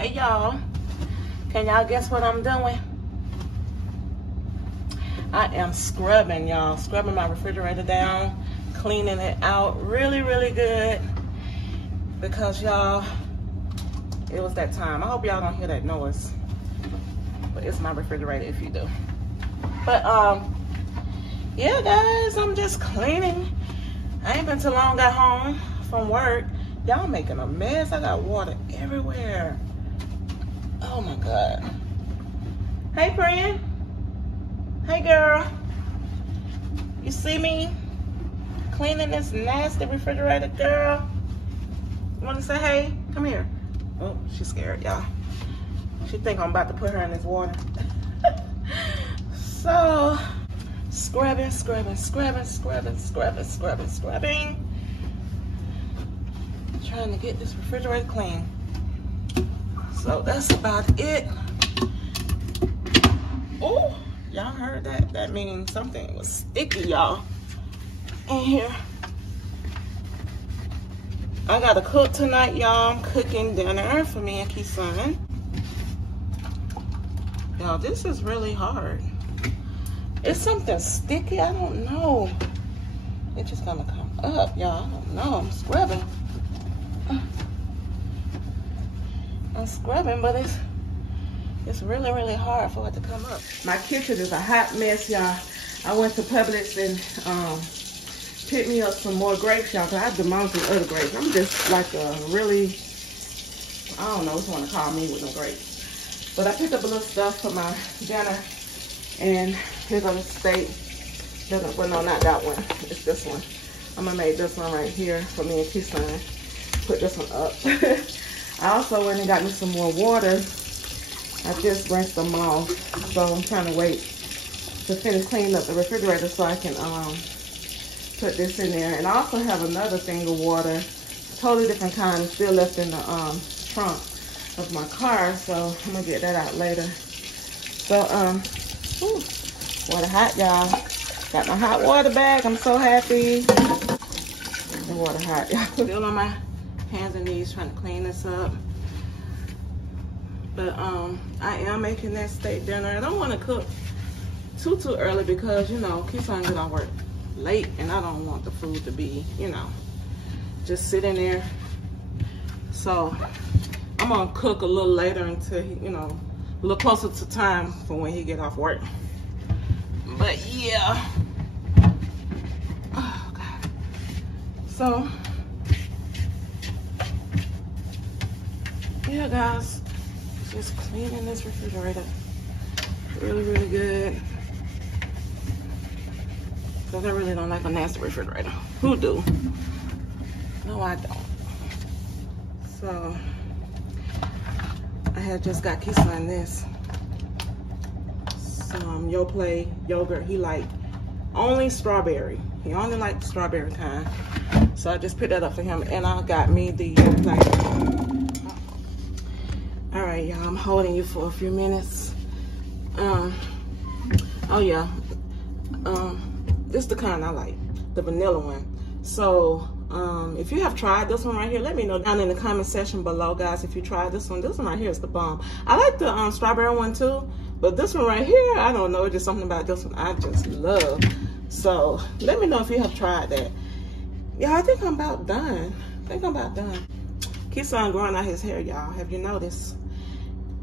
Hey y'all, can y'all guess what I'm doing? I am scrubbing, y'all. Scrubbing my refrigerator down, cleaning it out really, really good. Because y'all, it was that time. I hope y'all don't hear that noise. But it's my refrigerator if you do. But yeah guys, I'm just cleaning. I ain't been too long, got home from work. Y'all making a mess. I got water everywhere. Oh my God. Hey friend. Hey girl. You see me cleaning this nasty refrigerator, girl? You wanna say hey? Come here. Oh, she's scared, y'all. She think I'm about to put her in this water. So, scrubbing. Trying to get this refrigerator clean. So that's about it. Oh, y'all heard that? That means something was sticky, y'all, in here. I gotta cook tonight, y'all. I'm cooking dinner for me and Keyson. Y'all, this is really hard. It's something sticky, I don't know. It's just gonna come up, y'all. I don't know, I'm scrubbing. I'm scrubbing, but it's really, really hard for it to come up. My kitchen is a hot mess, y'all. I went to Publix and picked me up some more grapes, y'all, because I demolished the other grapes. I'm just like a really, I don't know what you want to call me with no grapes. But I picked up a little stuff for my dinner, and here's on the steak. Well, no, not that one. It's this one. I'm going to make this one right here for me and Keyson. Put this one up. I also went and got me some more water. I just rinsed them off. So I'm trying to wait to finish cleaning up the refrigerator so I can put this in there. And I also have another thing of water, totally different kind, still left in the trunk of my car. So I'm gonna get that out later. So water hot, y'all. Got my hot water bag. I'm so happy. The water hot, y'all. Still on my hands and knees trying to clean this up. But I am making that steak dinner. I don't want to cook too early because, you know, Keyson get off work late and I don't want the food to be, you know, just sitting there. So I'm gonna cook a little later until he, you know, a little closer to time for when he get off work. But yeah. Oh God. So yeah guys, just cleaning this refrigerator really, really good. Because I really don't like a nasty refrigerator. Who do? No, I don't. So I had just got Keyson this. Some Yoplait yogurt. He like only strawberry. He only likes strawberry kind. So I just picked that up for him, and I got me the Yoplait. All right, y'all. I'm holding you for a few minutes. Oh yeah. This is the kind I like, the vanilla one. So if you have tried this one right here, let me know down in the comment section below, guys, if you tried this one. This one right here is the bomb. I like the strawberry one too, but this one right here, I don't know, it's just something about this one I just love. So let me know if you have tried that. Yeah, I think I'm about done. Keyson growing out his hair, y'all. Have you noticed?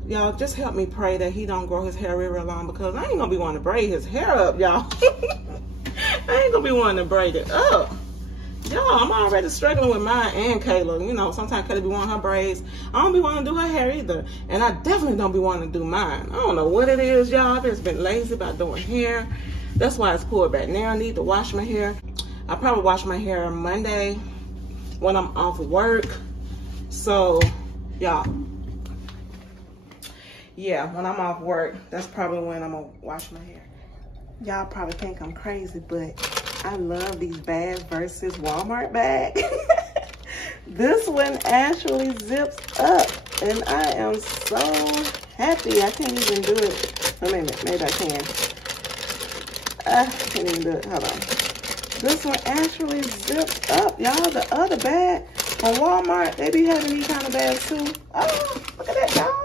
Y'all, just help me pray that he don't grow his hair real long, because I ain't gonna be wanting to braid his hair up, y'all. I ain't gonna be wanting to braid it up. Y'all, I'm already struggling with mine and Khayla. You know, sometimes Khayla be wanting her braids. I don't be wanting to do her hair either. And I definitely don't be wanting to do mine. I don't know what it is, y'all. I've just been lazy about doing hair. That's why it's pulled back. Now I need to wash my hair. I probably wash my hair Monday when I'm off work. So, y'all. Yeah, when I'm off work, that's probably when I'm gonna wash my hair. Y'all probably think I'm crazy, but I love these Bath versus Walmart bag. This one actually zips up, and I am so happy. I can't even do it. Wait a minute, maybe I can. I can't even do it. Hold on. This one actually zips up, y'all. The other bag from Walmart, they be having these kind of bags too. Oh, look at that, y'all.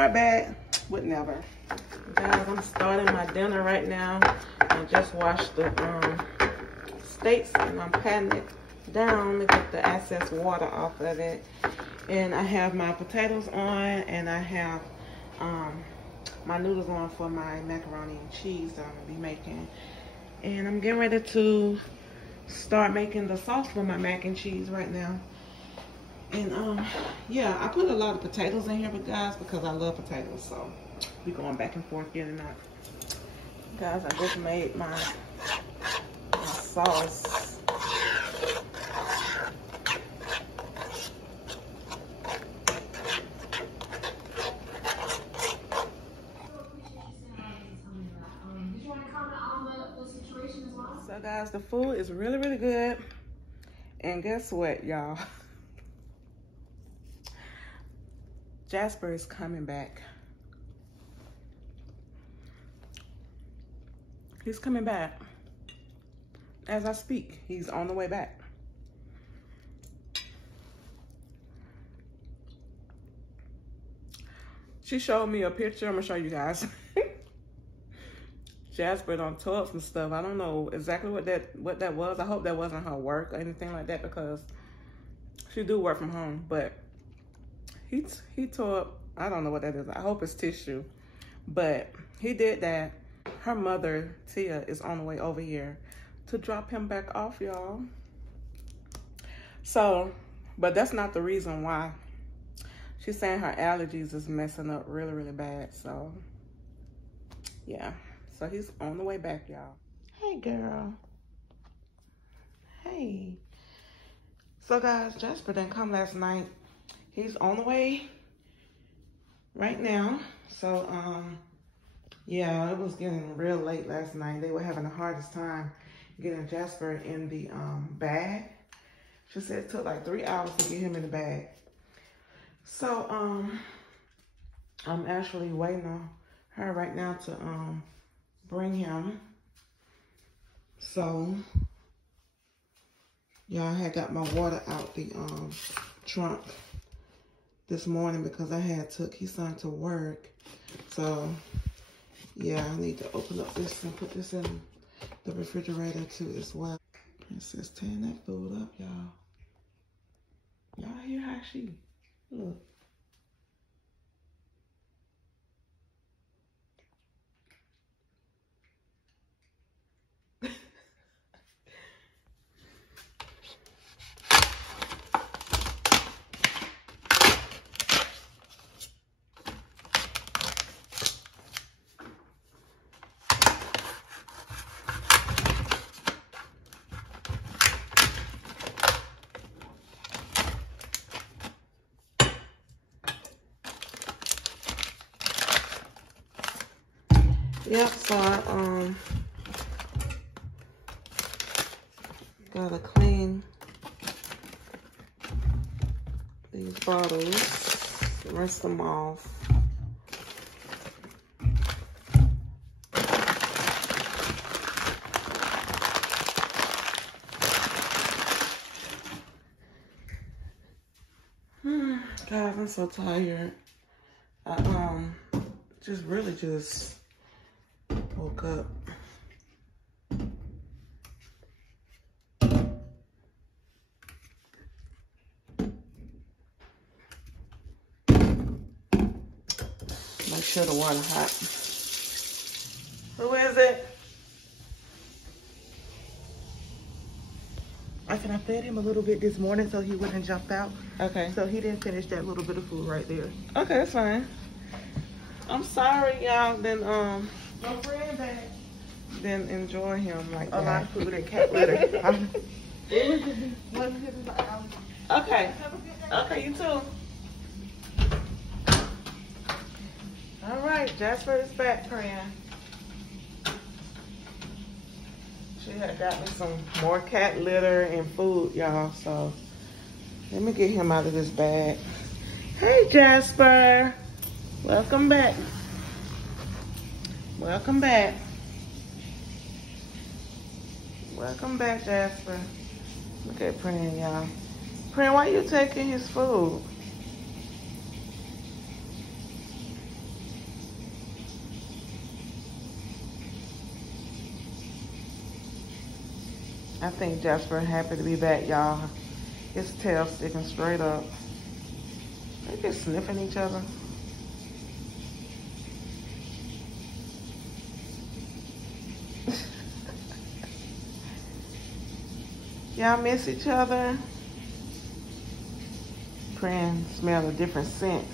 smart bag would never. Guys, I'm starting my dinner right now. I just washed the steaks and I'm patting it down to get the excess water off of it. And I have my potatoes on, and I have my noodles on for my macaroni and cheese that I'm gonna be making. And I'm getting ready to start making the sauce for my mac and cheese right now. And yeah, I put a lot of potatoes in here, but guys, because I love potatoes, so we going back and forth getting that. Guys, I just made my sauce. So guys, the food is really, really good. And guess what, y'all? Jasper is coming back. He's coming back. As I speak, he's on the way back. She showed me a picture. I'm gonna show you guys. Jasper done tore up some stuff. I don't know exactly what that was. I hope that wasn't her work or anything like that, because she do work from home. But he tore up, I don't know what that is. I hope it's tissue. But he did that. Her mother, Tia, is on the way over here to drop him back off, y'all. So, but that's not the reason why. She's saying her allergies is messing up really, really bad. So, yeah. So he's on the way back, y'all. Hey, girl. Hey. So, guys, Jasper didn't come last night. He's on the way right now. So, yeah, it was getting real late last night. They were having the hardest time getting Jasper in the bag. She said it took like 3 hours to get him in the bag. So, I'm actually waiting on her right now to bring him. So, yeah, I had got my water out the trunk this morning because I had took his son to work. So, yeah, I need to open up this and put this in the refrigerator too as well. Princess tearing that food up, y'all. Y'all hear how she look. Yep, so I gotta clean these bottles, rinse them off. Guys, I'm so tired. I just really just woke up. Make sure the water hot. Who is it? I fed him a little bit this morning so he wouldn't jump out. Okay. So he didn't finish that little bit of food right there. Okay, that's fine. I'm sorry, y'all. Then no friend back. Then enjoy him like that. A lot of food and cat litter. Okay. Okay, you too. All right, Jasper is back, praying. She had got me some more cat litter and food, y'all. So let me get him out of this bag. Hey, Jasper. Welcome back. Welcome back. Welcome back, Jasper. Look at Pran, y'all. Pran, why you taking his food? I think Jasper happy to be back, y'all. His tail sticking straight up. They just sniffing each other. Y'all miss each other? Pran smell a different scent.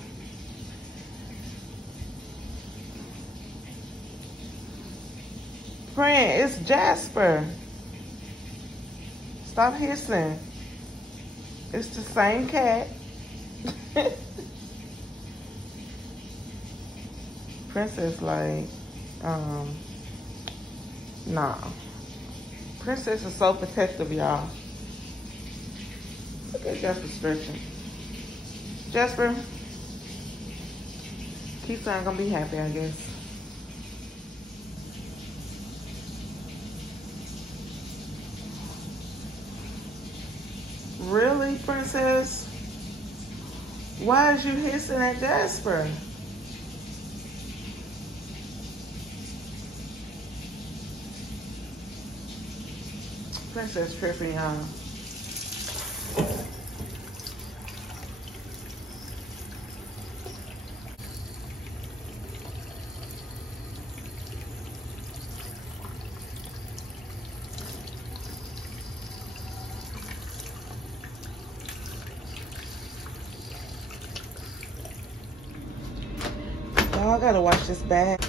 Pran, it's Jasper. Stop hissing. It's the same cat. Princess like, nah. Princess is so protective, y'all. Look at Jasper stretching. Jasper, Keisha ain't gonna be happy, I guess. Really, Princess? Why is you hissing at Jasper? Princess tripping, y'all. I gotta wash this bag.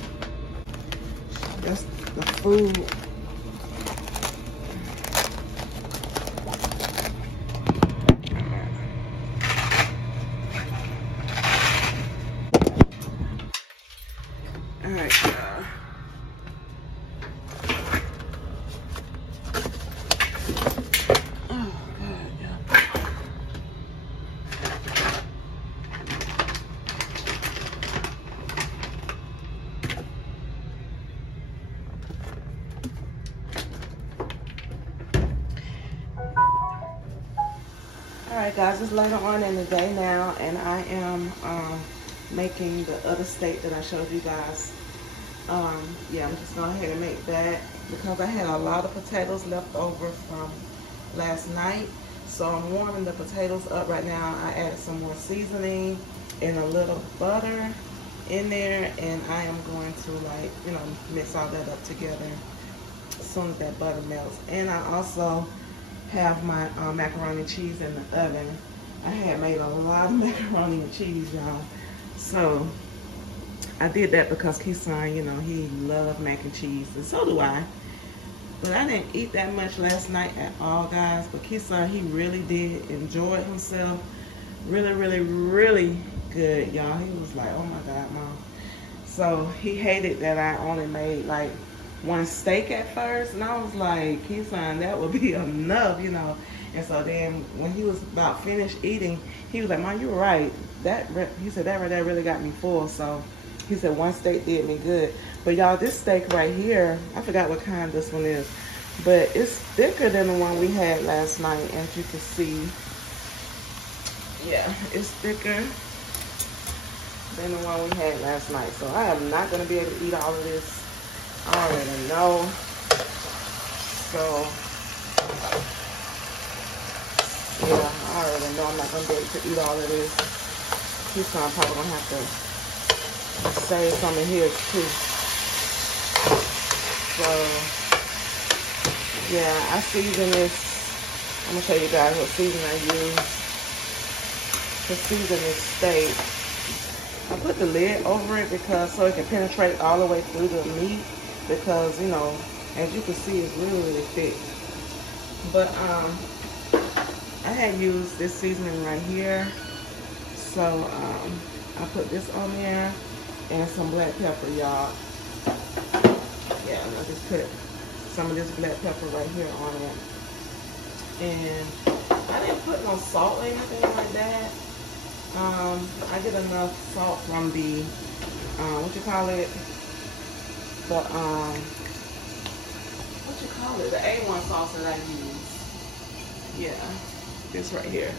That's the food. All right, y'all. Alright guys, it's later on in the day now, and I am making the other steak that I showed you guys. Yeah, I'm just going ahead and make that because I had a lot of potatoes left over from last night. So I'm warming the potatoes up right now. I added some more seasoning and a little butter in there, and I am going to, like, you know, mix all that up together as soon as that butter melts. And I also have my macaroni and cheese in the oven. I had made a lot of macaroni and cheese, y'all. So I did that because Keeson, you know, he loved mac and cheese, and so do I. But I didn't eat that much last night at all, guys. But Keeson, he really did enjoy himself. Really, really, really good, y'all. He was like, oh my God, Mom. So he hated that I only made like one steak at first, and I was like, Keeson, that would be enough, you know. And so then when he was about finished eating, he was like, Mom, you were right. He said that right there really got me full. So he said one steak did me good. But y'all, this steak right here, I forgot what kind this one is, but it's thicker than the one we had last night, as you can see. Yeah, it's thicker than the one we had last night. So I am not going to be able to eat all of this. I already know. So, yeah, I already know I'm not going to be able to eat all of this. He's probably going to have to save some of his too. So, yeah, I season this. I'm going to tell you guys what season I use to season this steak. I put the lid over it because so it can penetrate all the way through the meat. Because, you know, as you can see, it's really, really thick. But I had used this seasoning right here. So I put this on there and some black pepper, y'all. Yeah, I just put some of this black pepper right here on it. And I didn't put no salt or anything like that. I get enough salt from the, what you call it? The, what you call it? The A1 sauce that I use. Yeah, this right here.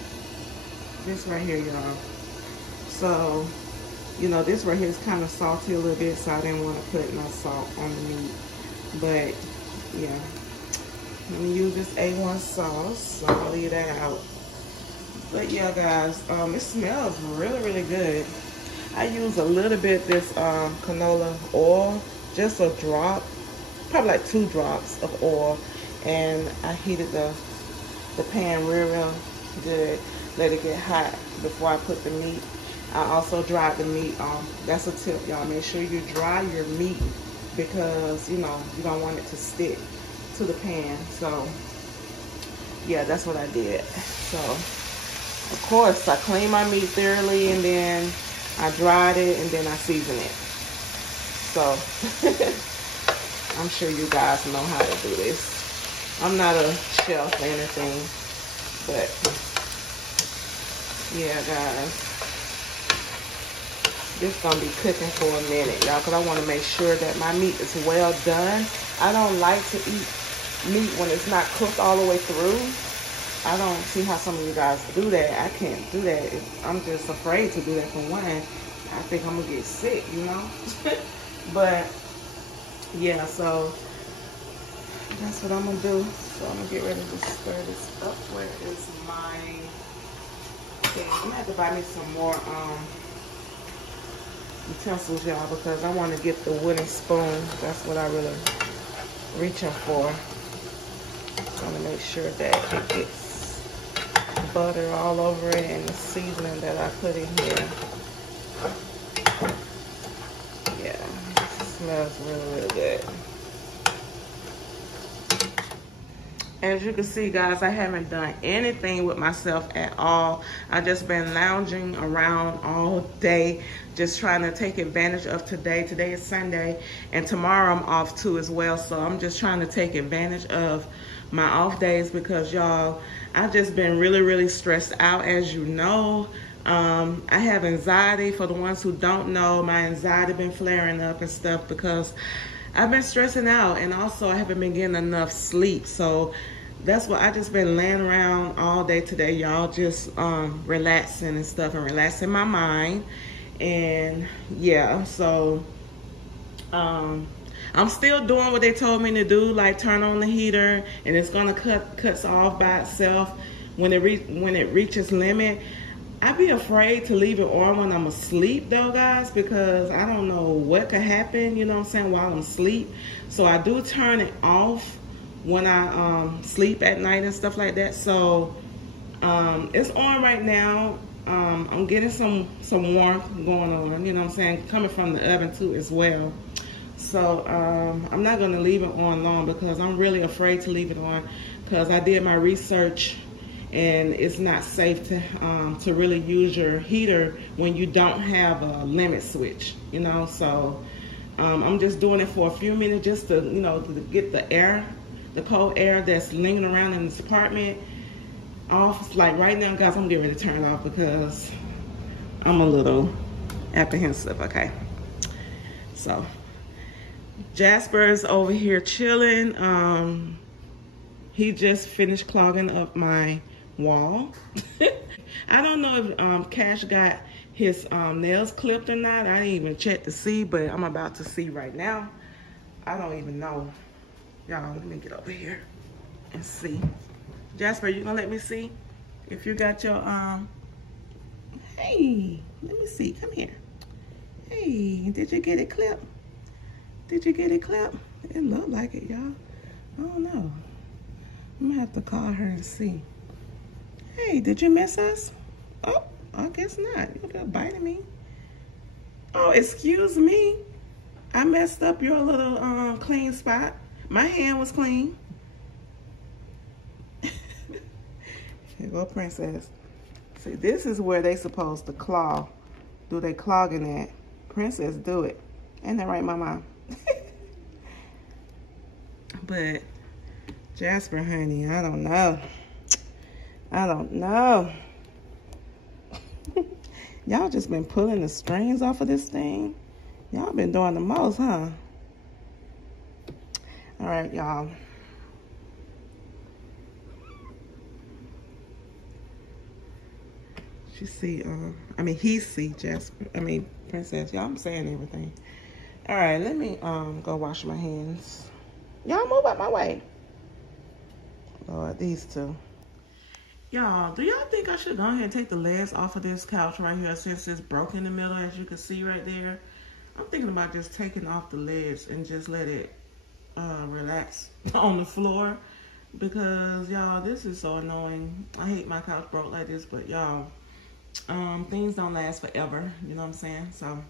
This right here, y'all. So, you know, this right here is kind of salty a little bit, so I didn't want to put no salt on the meat. But, yeah. I'm gonna use this A1 sauce, so I'll leave that out. But yeah, guys, it smells really, really good. I use a little bit this canola oil, just a drop, probably like 2 drops of oil, and I heated the pan real good. Let it get hot before I put the meat. I also dried the meat off. That's a tip, y'all. Make sure you dry your meat because, you know, you don't want it to stick to the pan. So, yeah, that's what I did. So, of course, I cleaned my meat thoroughly, and then I dried it, and then I seasoned it. So, I'm sure you guys know how to do this. I'm not a chef or anything, but yeah, guys. This is gonna be cooking for a minute, y'all, because I want to make sure that my meat is well done. I don't like to eat meat when it's not cooked all the way through. I don't see how some of you guys do that. I can't do that. I'm just afraid to do that for one. I think I'm gonna get sick, you know. But yeah, so that's what I'm gonna do. So I'm gonna get ready to stir this up. Where is my thing? I'm gonna have to buy me some more utensils, y'all, because I want to get the wooden spoon. That's what I really reaching for. I want to make sure that it gets butter all over it and the seasoning that I put in here. Yeah, it smells really, really good. As you can see, guys, I haven't done anything with myself at all. I just been lounging around all day, just trying to take advantage of today. Today is Sunday, and tomorrow I'm off too as well. So I'm just trying to take advantage of my off days because, y'all, I've just been really, really stressed out, as you know. I have anxiety. For the ones who don't know, my anxiety been flaring up and stuff because I've been stressing out, and also I haven't been getting enough sleep. So that's what I just been laying around all day today, y'all, just relaxing and stuff, and relaxing my mind. And yeah, so I'm still doing what they told me to do, like turn on the heater, and it's gonna cuts off by itself when it reaches limit. I be afraid to leave it on when I'm asleep though, guys, because I don't know what could happen, you know what I'm saying, while I'm asleep. So I do turn it off when I sleep at night and stuff like that. So it's on right now. I'm getting some warmth going on, you know what I'm saying, coming from the oven too as well. So I'm not gonna leave it on long because I'm really afraid to leave it on, because I did my research and it's not safe to really use your heater when you don't have a limit switch, you know. So I'm just doing it for a few minutes just to, you know, to get the air, the cold air that's lingering around in this apartment off. Like right now, guys, I'm getting ready to turn it off because I'm a little apprehensive. Okay, so Jasper's over here chilling. He just finished clogging up my wall. I don't know if Cash got his nails clipped or not. I didn't even check to see, but I'm about to see right now. I don't even know. Y'all, let me get over here and see. Jasper, you gonna let me see if you got your hey, let me see, come here. Hey, did you get it clipped? Did you get it clipped? It looked like it, y'all. I don't know. I'm gonna have to call her and see. Hey, did you miss us? Oh, I guess not. You're just biting me. Oh, excuse me. I messed up your little clean spot. My hand was clean. Here go Princess. See, this is where they supposed to claw. Do they clogging at? Princess, do it. Ain't that right, Mama? But Jasper, honey, I don't know. I don't know. Y'all just been pulling the strings off of this thing. Y'all been doing the most, huh? All right, y'all. She see, I mean, he see Jasper, I mean, Princess. Y'all, I'm saying everything. All right, let me go wash my hands. Y'all move out my way. Lord, these two. Y'all, do y'all think I should go ahead and take the legs off of this couch right here since it's broken in the middle, as you can see right there? I'm thinking about just taking off the legs and just let it relax on the floor, because y'all, this is so annoying. I hate my couch broke like this, but y'all, things don't last forever, you know what I'm saying? So,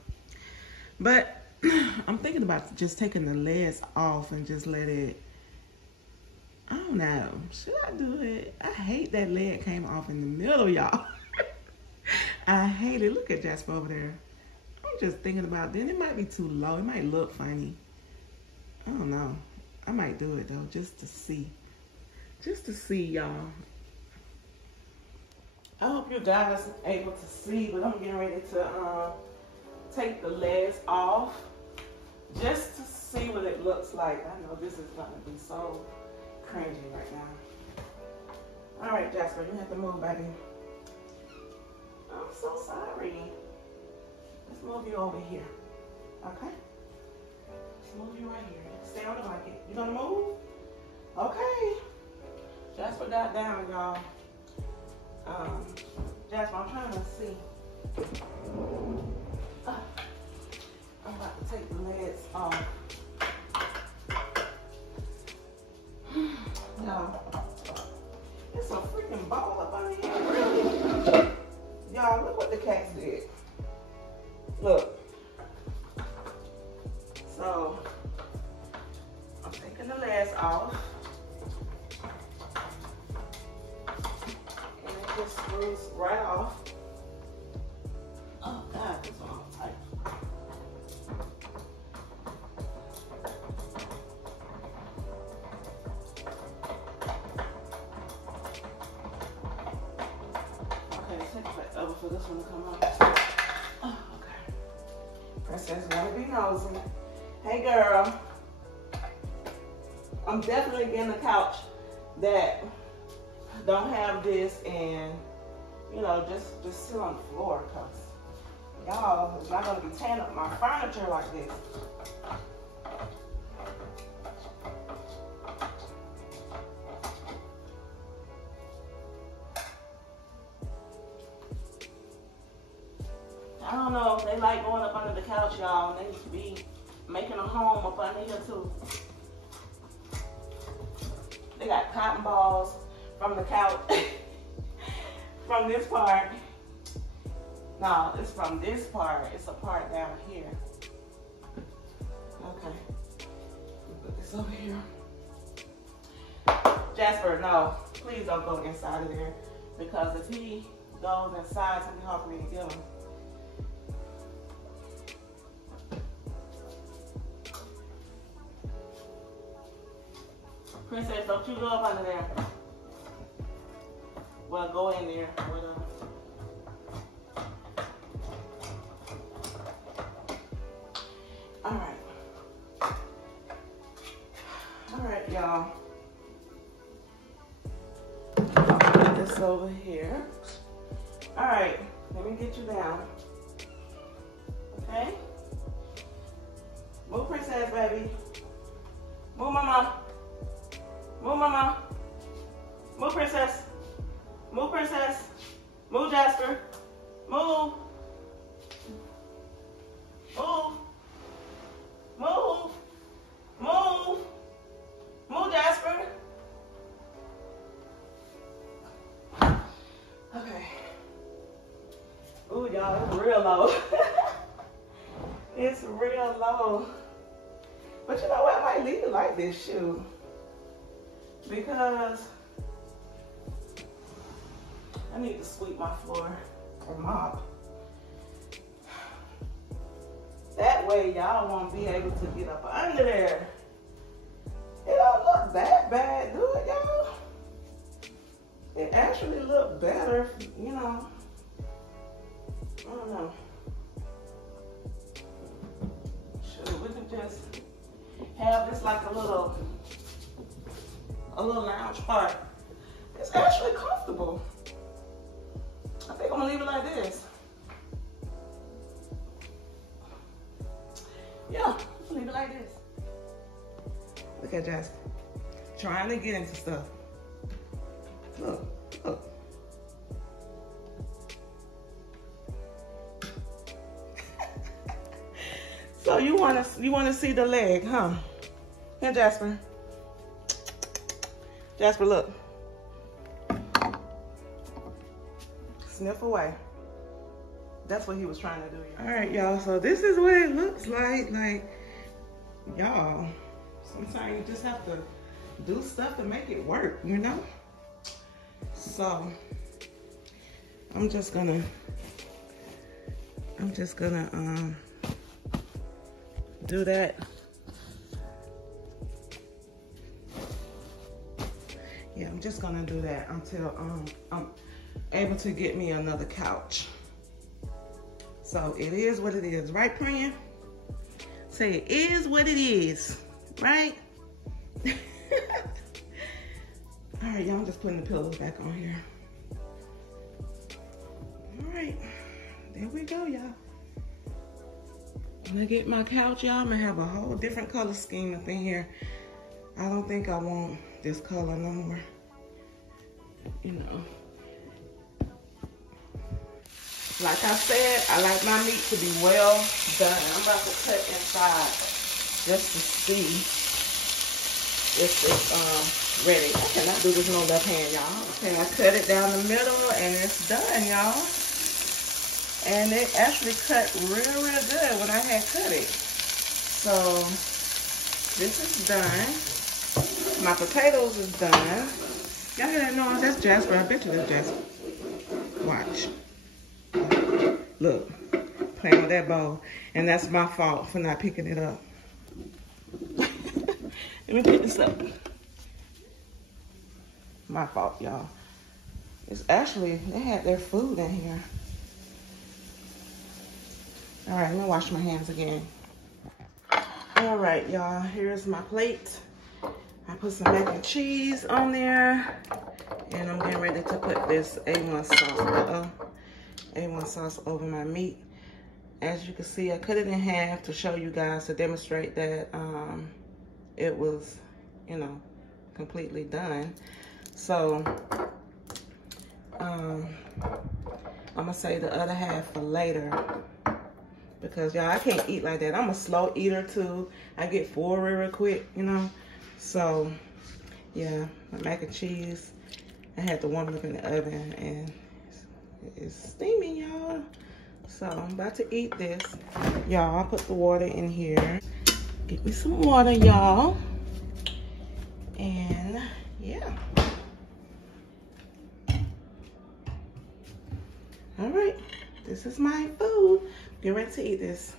but I'm thinking about just taking the legs off and just let it, I don't know. Should I do it? I hate that leg came off in the middle, y'all. I hate it. Look at Jasper over there. I'm just thinking about it. It might be too low. It might look funny. I don't know. I might do it, though, just to see. Just to see, y'all. I hope you guys are able to see, but I'm getting ready to take the legs off just to see what it looks like. I know this is going to be so cringy right now. All right, Jasper, you have to move, baby. I'm so sorry. Let's move you over here. Okay? Let's move you right here. Stay on the blanket. You gonna move? Okay. Jasper got down, y'all. Jasper, I'm trying to see. I'm about to take the legs off. Y'all, it's a freaking ball up under here, really. Y'all, look what the cats did. Look. So, I'm taking the legs off. And it just screws right off. Oh God, this one is tight. Over for this one to come out. Oh, okay. Princess wanna be nosy. Hey girl. I'm definitely getting a couch that don't have this, and you know, just sit on the floor, cause y'all is not gonna be tearing up my furniture like this. I don't know if they like going up under the couch, y'all. They need to be making a home up under here too. They got cotton balls from the couch. From this part. No, it's from this part. It's a part down here. Okay. Put this over here. Jasper, no. Please don't go inside of there. Because if he goes inside, it's going to be hard for me to get him. Princess, don't you go up under there. Well, go in there. Alright. Alright, y'all. Put this over here. Alright, let me get you down. Okay? Move, Princess, baby. Move, Mama. Move, Mama. Move, Princess. Move, Princess. Move, Jasper. Move. Move. Move. Move. Move, Jasper. Okay. Ooh, y'all, it's real low. It's real low. But you know what? I might leave it like this, shoe. Because I need to sweep my floor or mop. That way y'all won't be able to get up under there. It don't look that bad, do it, y'all? It actually looked better, you know. I don't know. Sure, we could just have this like a little lounge part. It's actually comfortable. I think I'm gonna leave it like this. Yeah, leave it like this. Look at Jasper, trying to get into stuff. Look. So you wanna see the leg, huh? Here, Jasper. Jasper, look. Sniff away. That's what he was trying to do. All right, y'all. So this is what it looks like. Like, y'all, sometimes you just have to do stuff to make it work, you know? So I'm just gonna do that. Yeah, I'm just gonna do that until I'm able to get me another couch. So it is what it is, right, Pran? Say it is what it is, right? All right, y'all, I'm just putting the pillows back on here. All right, there we go, y'all. When I get my couch, y'all, I'm gonna have a whole different color scheme up in here. I don't think I want this color no more, you know. Like I said, I like my meat to be well done. I'm about to cut inside just to see if it's ready. I cannot do this in no left hand, y'all. Okay, I cut it down the middle and it's done, y'all. And it actually cut real good when I had cut it. So this is done. My potatoes is done. Y'all hear that noise? That's Jasper. I bet you that's Jasper. Watch. Look, playing with that bowl. And that's my fault for not picking it up. Let me pick this up. My fault, y'all. It's actually, they had their food in here. All right, let me wash my hands again. All right, y'all, here's my plate. I put some mac and cheese on there. And I'm getting ready to put this A1 sauce. A1 sauce over my meat. As you can see, I cut it in half to show you guys, to demonstrate that it was, you know, completely done. So I'm gonna save the other half for later, because y'all, I can't eat like that. I'm a slow eater too. I get full real quick, you know. So yeah, my mac and cheese, I had to warm it up in the oven and it's steaming, y'all. So I'm about to eat this. Y'all, I put the water in here. Get me some water, y'all. And yeah. All right, this is my food. Get ready to eat this.